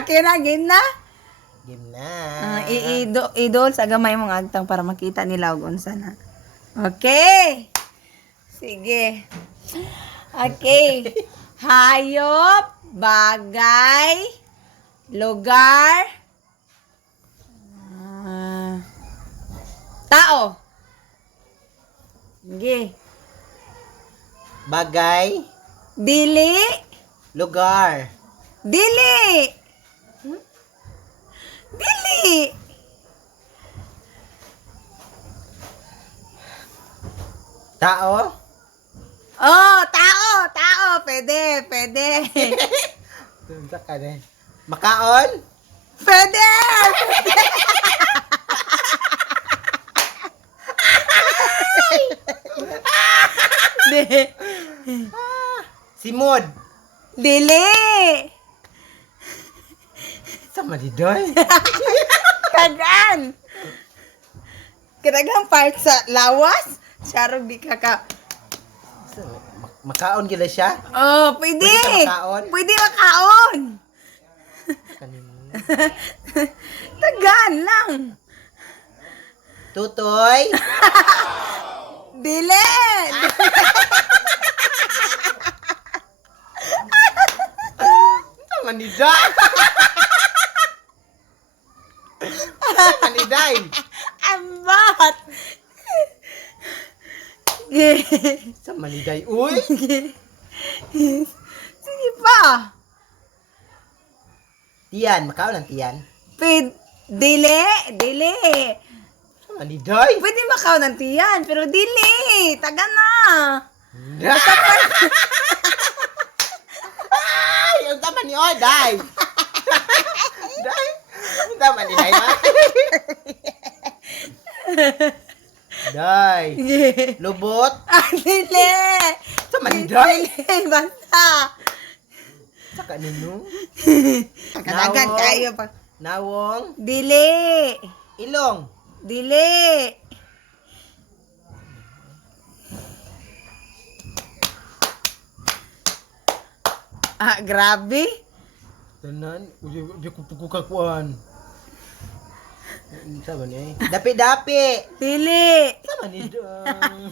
Okay na, game na? Game na. Idol sa gamay mong agtang para makita nila og unsa na. Okay. Sige. Okay. Hayop, bagay, lugar, tao. Sige. Bagay, Dili, lugar, dili. Dili. tao, Oh, tao. Pwede. Tunta ka na. Makaon, Pwede. Di. simod. Dili. Sa malidoy. Kagan. Kadagang part sa lawas. Sarog di ka ka. Makaon gila siya. Oh, pwede. Pwede ka makaon? Pwede makaon. Kanino? Tagan lang. Tutoy. Dili. Sa maniday. Sa maniday. Ambat. Sa maniday. Uy. Sige pa. Tiyan. Makaon ang tiyan. Dili. Sa maniday. Pwede makaw ng tiyan, pero dili. Taga na. Ay! Ang tama ni Oday! Day! Ang tama ni Day, ma? Day! Lubot! Dili. Sa maniday! Dili. Basta. Sa kanino? Kadagan kayo pa. Nawong! Dili. Ilong! Dili. Grabe. Tanan, di ko pukukakuan. Sa ba niya? Dapi-dapi! Dili. Sa maniday!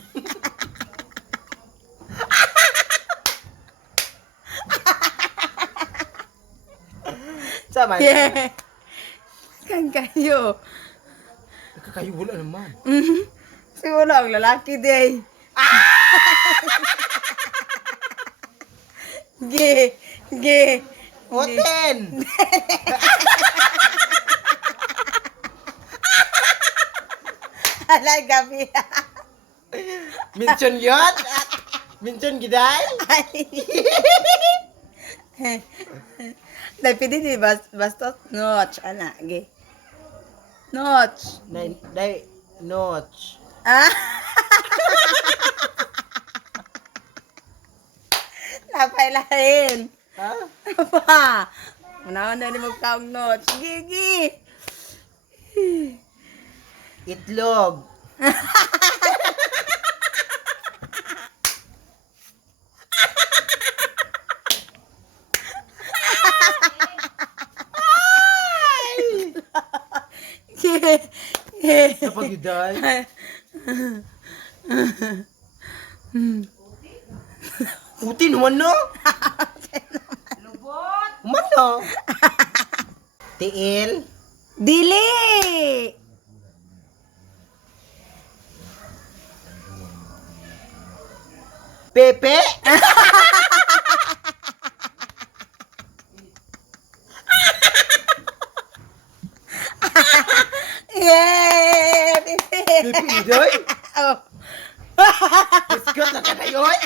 Sa maniday! Kan kayo. Kakayo wala naman. Siguro ang lalaki day. Ge. Hotel! Alay gabi. Minchon yun? Minchon giday? Dahil pwede di bastos notch ana ge. Notch. Day, notch. Napailahin. Ha? Pa. Muna na ni magkaong notch. Gigi. Itlog. Kapag giday? Uti naman no? Lubot. Umano? Tiil. Dili. Pepe. Yeah. Pepe giday? Oh. Biscuit na ka na yun?